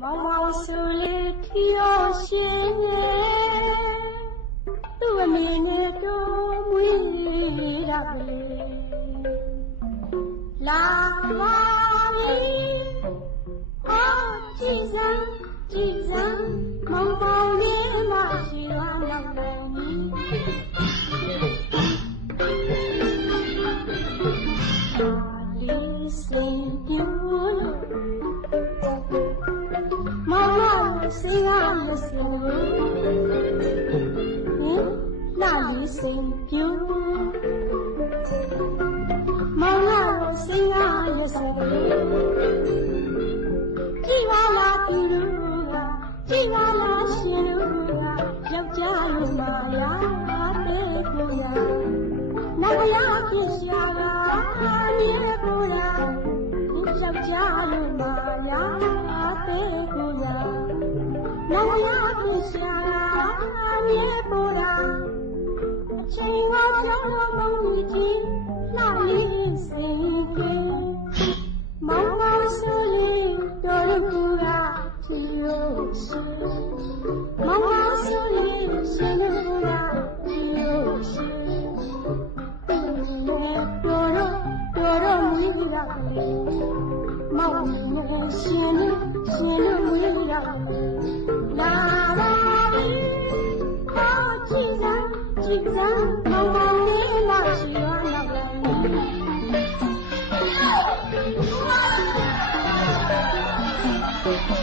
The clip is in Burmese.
မောင်မောင်ဆိုလေခီရောရှင်ရဲ့သူ့အမေနဲ့တော့မွေးရပြီလာပါပြီဟောကြည်စမ်းမောင်မောင်လေးမရှိရတော့ဘူးစင်ပြူမောင်မောင်စင်ရမစင်လာလီစင်ပြူမောင်မောင်စင်ရမစင်ကြည်ပါလားဒီလူကကြည်ပါလားရှင်လူကယောက်ျားလူမရတဲ့ကိုရနောက်ရဖြစ်ရှာကနေကိုရယောက်ျားလူမရတဲ့ကိုရနောက်ရဖြစ်ရှာကနေကိုရအချိန်ကကြောင်းမုန်းကြီးလာလေးစင်ပြေမောင်မောင်ဆိုရင်တော်ကူကချီရိုးရှိမောင်မောင်ဆိုရင်ရှင်လူကချီရိုးရှိတော်မူရမောင်နဲ့ရှင်လူမူရလာပါပြီဟောကြည်စမ်းမောင်မောင်လေးမရှိရတော့ဘူး